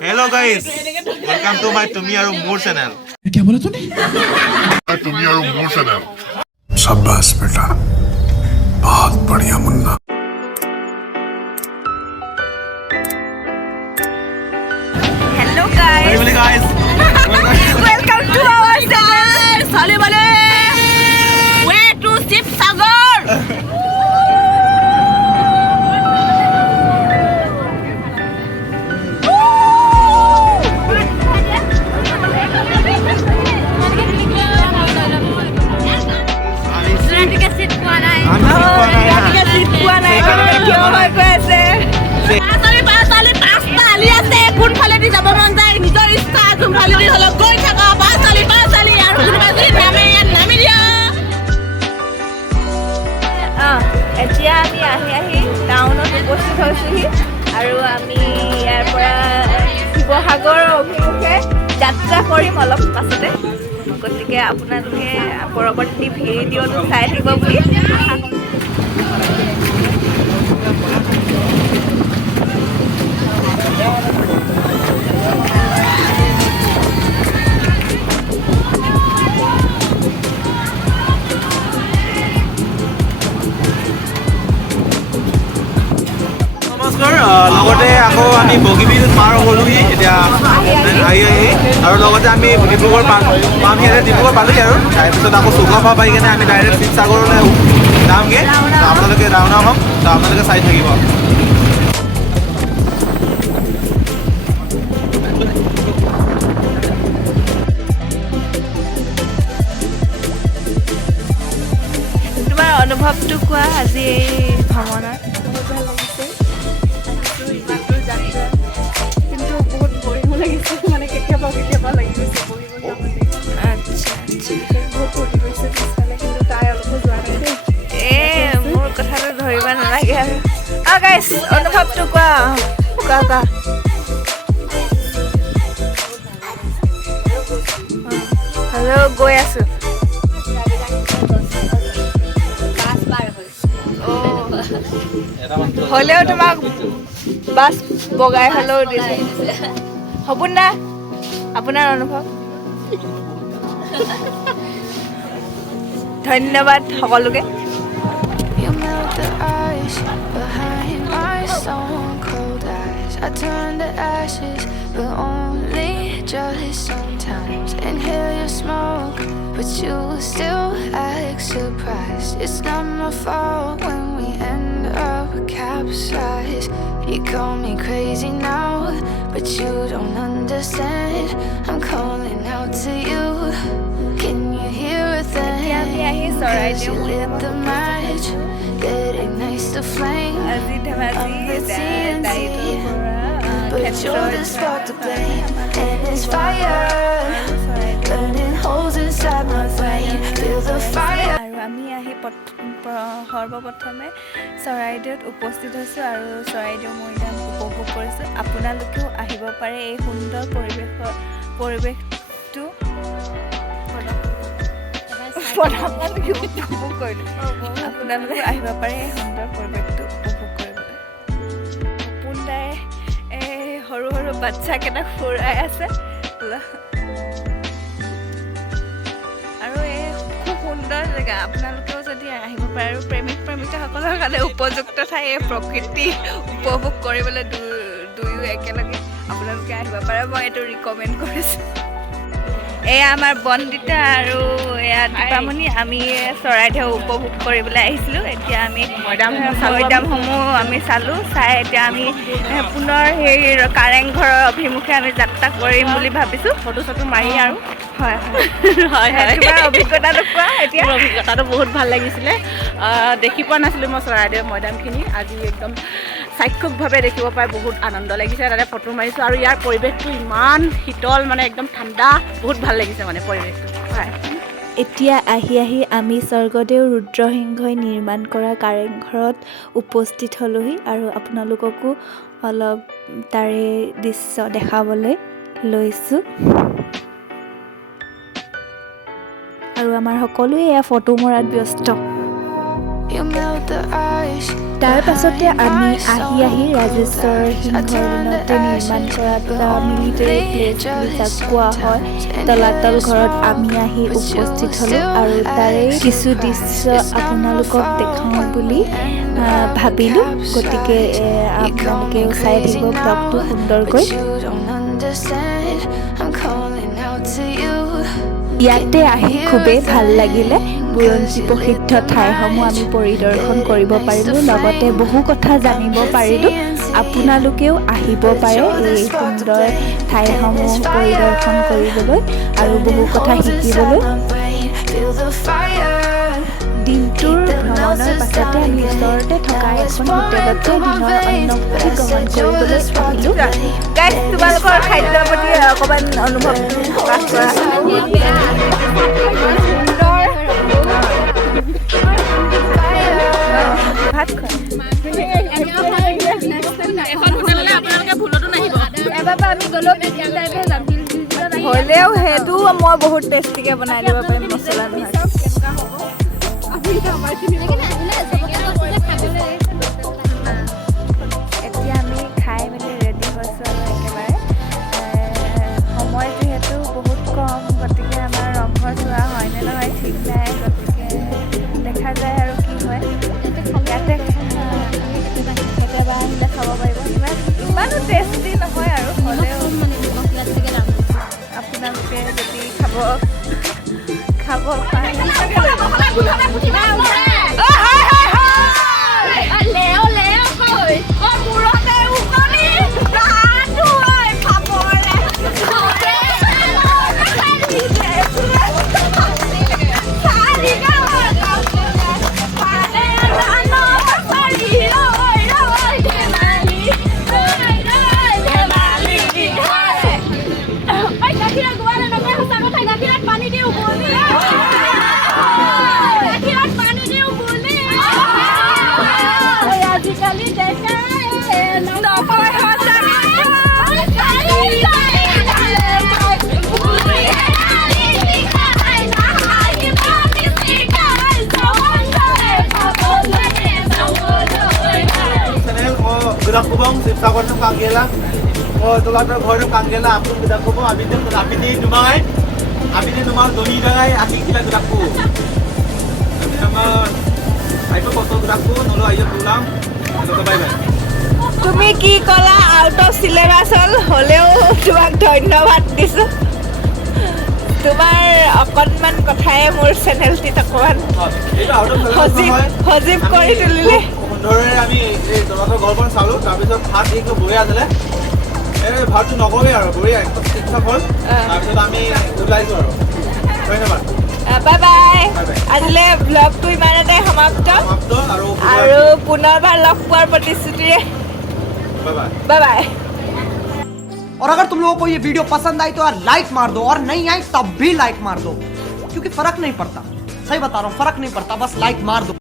Hello guys, welcome to my Tumi Aru More channel. क्या बोला तूने? Tumi Aru More channel. शाबाश बेटा, बहुत बढ़िया Munna. Hello guys. Hey guys. Welcome to our channel. Sale bale. Way to Sivasagar. এতিয়া আমি আহি টাউনত উপস্থিত হৈছোহি আৰু আমি ইয়াৰ পৰা শিৱসাগৰ অভিমুখে যাত্ৰা কৰিম অলপ পাছতে গতিকে আপোনালোকে পৰৱৰ্তী ভিডিঅ'টো চাই থাকিব বুলি আশা কৰোঁ। লগতে আকৌ আমি বগীবিল পাৰ হ'লোহি এতিয়া আহি আৰু লগতে আমি ডিব্ৰুগড় পাম ইয়াতে ডিব্ৰুগড় পালোহি আৰু তাৰপিছত আকৌ চুকাফা পাই কিনে আমি ডাইৰেক্ট শিৱসাগৰলৈ যামগৈ আপোনালোকে ৰাওনা হ'ম আপোনালোকে চাই থাকিব। তোমাৰ অনুভৱটো কোৱা আজি এই ভ্ৰমণৰ? মোৰ কথাটো ধৰিব নালাগে আৰু গাইছ অনুভৱটো কোৱা কোৱা হেল্ল' গৈ আছো হ'লেও তোমাক বাছ বগাই হ'লেও দিছে হ'ব না আপোনাৰ অনুভৱ? ধন্যবাদ সকলোকে। I turn to ashes, but only just sometimes. Inhale your smoke, but you still act surprised. It's not my fault when we end up capsized. You call me crazy now, but you don't understand. I'm calling out to you. Can you hear a thing? 'Cause you lit the match that ignites the flame of the TNT. But you're the spark to blame, and it's fire burning holes inside my brain. Feel the fire. আৰু আমি আহি সৰ্বপ্ৰথমে চৰাইদেউত উপস্থিত হৈছোঁ আৰু চৰাইদেউ মৈদাম উপভোগ কৰিছোঁ। আপোনালোকেও আহিব পাৰে এই সুন্দৰ পৰিৱেশটো আপোনালোকে উপভোগ কৰিলোঁ। আপোনালোকে আহিব পাৰে এই সুন্দৰ পৰিৱেশটো উপভোগ কৰিবলৈ। সপোন দাই সৰু সৰু বাচ্চাকেইটাক ফুৰাই আছে আৰু এই খুব সুন্দৰ জেগা। আপোনালোকেও যদি আহিব পাৰে আৰু প্ৰেমিকাসকলৰ কাৰণে উপযুক্ত ঠাই এই প্ৰকৃতি উপভোগ কৰিবলৈ দুয়ো একেলগে আপোনালোকে আহিব পাৰে। মই এইটো ৰিকমেণ্ড কৰিছোঁ। এয়া আমাৰ বন্দিতা আৰু এয়া দীপামণি। আমি চৰাইদেউ উপভোগ কৰিবলৈ আহিছিলোঁ। এতিয়া আমি মৈদামসমূহ আমি চালোঁ। চাই এতিয়া আমি পুনৰ সেই কাৰেংঘৰৰ অভিমুখে আমি যাত্ৰা কৰিম বুলি ভাবিছোঁ। ফটো চটো মাৰি আৰু হয় তোমাৰ অভিজ্ঞতাটো কোৱা। এতিয়া অভিজ্ঞতাটো বহুত ভাল লাগিছিলে। দেখি পোৱা নাছিলোঁ মই চৰাইদেউ মৈদামখিনি, আজি একদম চাক্ষুষভাৱে দেখিব পাই বহুত আনন্দ লাগিছে। তাতে ফটো মাৰিছোঁ আৰু ইয়াৰ পৰিৱেশটো ইমান শীতল, মানে একদম ঠাণ্ডা, বহুত ভাল লাগিছে মানে পৰিৱেশটো। হয়, এতিয়া আহি আমি স্বৰ্গদেউ ৰুদ্ৰসিংহই নিৰ্মাণ কৰা কাৰেংঘৰত উপস্থিত হ'লোহি আৰু আপোনালোককো অলপ তাৰে দৃশ্য দেখাবলৈ লৈছোঁ। আৰু আমাৰ সকলোৱে এয়া ফটো মৰাত ব্যস্ত। you melt the ice. তাৰ পাছতে আমি আহি ৰাজেশ্বৰ সিংহৰ দিনতে নিৰ্মাণ কৰা এটা মিলিটাৰী প্লেচ বুলি যাক কোৱা হয় তলাতল ঘৰত আমি আহি উপস্থিত হ'লোঁ আৰু তাৰে কিছু দৃশ্য আপোনালোকক দেখাওঁ বুলি ভাবিলোঁ গতিকে আপোনালোকেও চাই থাকিব ব্লগটো সুন্দৰকৈ ইয়াতে আহি খুবেই ভাল লাগিলে বুৰঞ্জী প্ৰসিদ্ধ ঠাইসমূহ আমি পৰিদৰ্শন কৰিব পাৰিলোঁ লগতে বহু কথা জানিব পাৰিলোঁ আপোনালোকেও আহিব পাৰে এই সুন্দৰ ঠাইসমূহ পৰিদৰ্শন কৰিবলৈ আৰু বহু কথা শিকিবলৈ দিনটোৰ ভ্ৰমণৰ পাছতে আমি ওচৰতে থকা এখন হোটেলতে দিনৰ অন্নভোজী গ্ৰহণ কৰিবলৈ আহিলোঁ গাইজ তোমালোকৰ খাদ্যৰ প্ৰতি অকণমান অনুভৱটো প্ৰকাশ কৰা ভাত খোৱা হ'লেও সেইটো মই বহুত টেষ্টিকৈ বনাই দিব পাৰিম মছলা এতিয়া আমি খাই মেলি ৰেডি হৈছোঁ আৰু একেবাৰে সময় যিহেতু বহুত কম গতিকে আমাৰ ৰংঘৰ চোৱা হয়নে নহয় ঠিক নাই গতিকে দেখা যায় আৰু কি হয় ইয়াতে কেতিয়াবা আহিলে খাব পাৰিব ইমানো টেষ্টি নহয় আৰু হ'লেও আপোনালোকে যদি খাব পাৰে Kubang Sivasagar ng Kangela. O tulator ঘর ng Kangela আপনি bidak ko abi din numang doni dagay aking sila bidak ko. Abi naman ay pa foto bidak ko nolo ayo tulang. Ano bye bye. তুমি কি কলা out of syllabus হ'লেও তোমাক ধন্যবাদ দিছোঁ তোমাৰ অকণমান কথাই মোৰ চেনেলটিত অকণমান সজীৱ কৰি তুলিলে সুন্দৰৰে আমি এই তলাতল ঘৰখন চালোঁ তাৰপিছত ভাত একদম বঢ়িয়া আছিলে এই ভাতটো নকওঁৱেই আৰু বঢ়িয়া একদম ঠিকঠাক হ'ল তাৰপিছত আমি ওলাইছোঁ আৰু ধন্যবাদ বাই বাই আজিলৈ ব্লগটো ইমানতে সমাপ্ত আৰু পুনৰবাৰ লগ পোৱাৰ প্ৰতিশ্ৰুতিৰে बाय बाय और अगर तुम लोगों को ये वीडियो पसंद आई तो यार लाइक मार दो और नहीं आई तब भी लाइक मार दो क्योंकि फर्क नहीं पड़ता सही बता रहा हूँ फर्क नहीं पड़ता बस लाइक मार दो